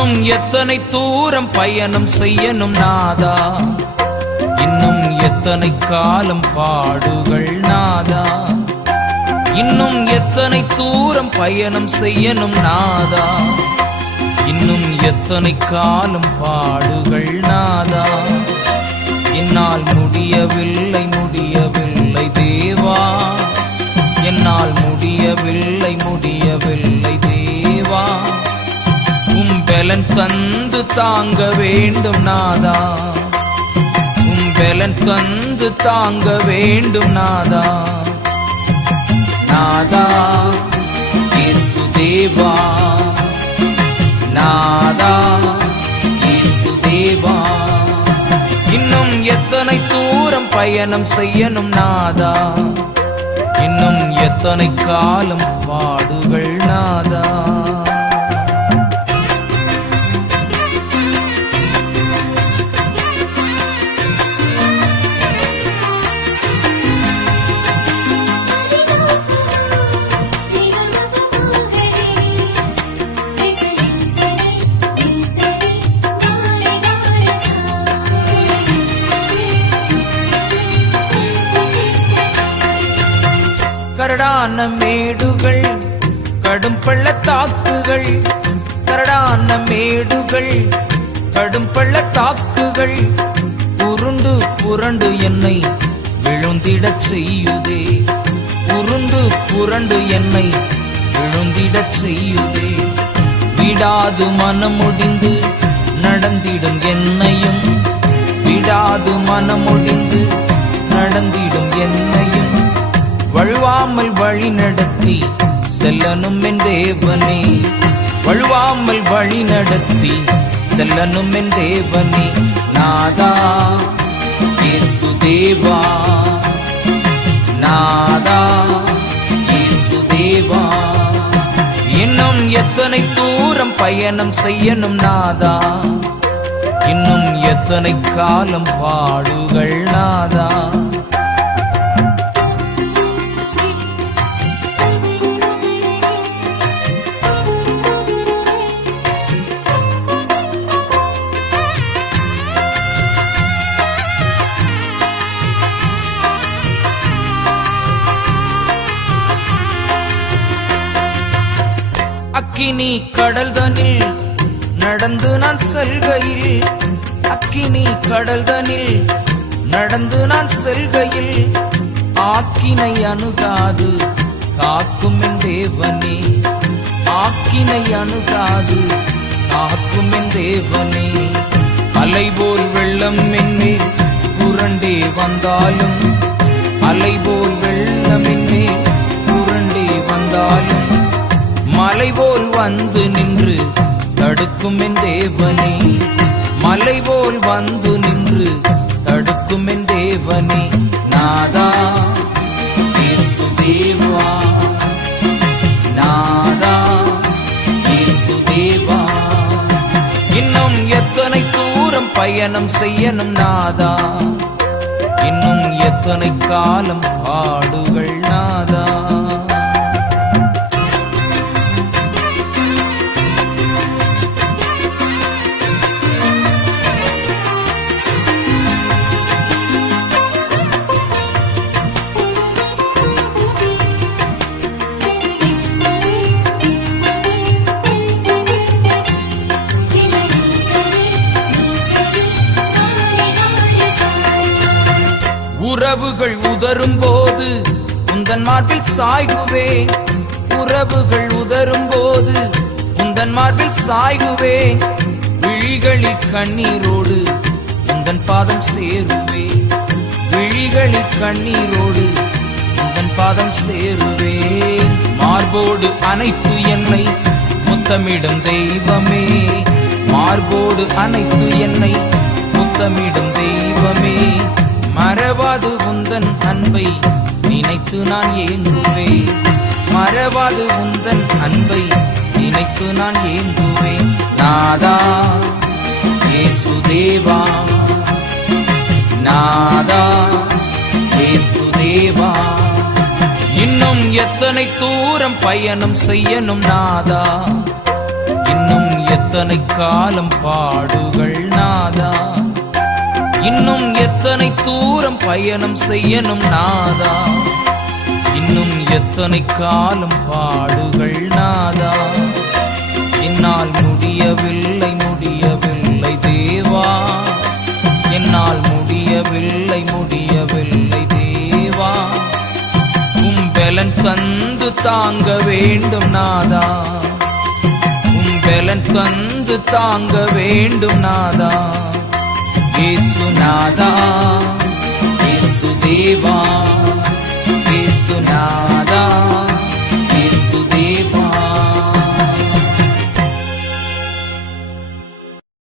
இன்னும் எத்தனை தூரம் பயணம் செய்யணும் நாதா, இன்னும் எத்தனை காலம் பாடுகள் நாதா, இன்னும் எத்தனை தூரம் பயணம் செய்யணும் நாதா, இன்னும் எத்தனை காலம் பாடுகள் நாதா. என்னால் முடியவில்லை முடியவில்லை தேவா, என்னால் முடியவில்லை முடியவில்லை தேவா. பலன் தந்து தாங்க வேண்டும் நாதா, பலன் தந்து தாங்க வேண்டும் நாதா. நாதா இயேசு தேவா, நாதா இயேசு தேவா. இன்னும் எத்தனை தூரம் பயணம் செய்யணும் நாதா, இன்னும் எத்தனை காலம் பாடுகள் நாதா. கரடான மேடுகள் கடும் பள்ளத்தாக்குகள், கரடான மேடுகள் கடும் பள்ளத்தாக்குகள் உருண்டு புரண்டு என்னை விழுந்திடச் செய்யுதே, உருண்டு புரண்டு என்னை விழுந்திடச் செய்யுதே. விடாது மனமுடிந்து நடந்திடும் என்னையும், விடாது மனமுடிந்து நடந்திடும் என்னையும் வழுவாமல் வழி நடத்தி செல்லனும் என் தேவனே, வழுவாமல் வழி நடத்தி செல்லனும் என் தேவனே. நாதா இயேசு தேவா, நாதா இயேசு தேவா. இன்னும் எத்தனை தூரம் பயணம் செய்யணும் நாதா, இன்னும் எத்தனை காலம் பாடுகள் நாதா. அக்கினி கடல்தனில் நடந்து நான் செல்கையில், அக்கினி கடல்தனில் நடந்து நான் செல்கையில் ஆக்கினை அணுகாது காக்கும் என் தேவனே, ஆக்கினை அணுகாது காக்கும் என் தேவனே. அலைபோல் வெள்ளம் என்னேல் புரண்டே வந்தாலும், அலைபோல் வெள்ளம் என்னேல் புரண்டே வந்தாலும் மலை போல் வந்து நின்று தடுக்கும் என் தேவனே, மலை போல் வந்து நின்று தடுக்கும் என் தேவனே. நாதா இயேசு தேவா, நாதா இயேசு தேவா. இன்னும் எத்தனை தூரம் பயணம் செய்யணும் நாதா, இன்னும் எத்தனை காலம் பாடுகள் நாதா. உறவுகள் உதரும் போது உந்தன் மார்பில் சாய்குவேன், உறவுகள் உதரும் போது உந்தன் மார்பில் சாய்குவேன். விழிகளில் கண்ணீரோடு உந்தன் பாதம் சேருவேன், விழிகளில் கண்ணீரோடு உந்தன் பாதம் சேருவேன். மார்போடு அணைத்து என்னை முத்தமிடும் தெய்வமே, மார்போடு அணைத்து என்னை முத்தமிடும் தெய்வமே. மறவாது உந்தன் அன்பை நினைத்து நான் ஏங்குவேன், மறவாது உந்தன் அன்பை நினைத்து நான் ஏங்குவேன். நாதா இயேசு தேவா, நாதா இயேசு தேவா. இன்னும் எத்தனை தூரம் பயணம் செய்யணும் நாதா, இன்னும் எத்தனை காலம் பாடுகள் நாதா, இன்னும் எத்தனை தூரம் பயணம் செய்யணும் நாதா, இன்னும் எத்தனை காலம் பாடுகள் நாதா, என்னால் முடியவில்லை முடியவில்லை தேவா, என்னால் முடியவில்லை முடியவில்லை தேவா, பலன் தந்து தாங்க வேண்டும் நாதா, பலன் தந்து தாங்க வேண்டும் நாதா, இயேசு நாதா, இயேசு தேவா, இயேசு நாதா.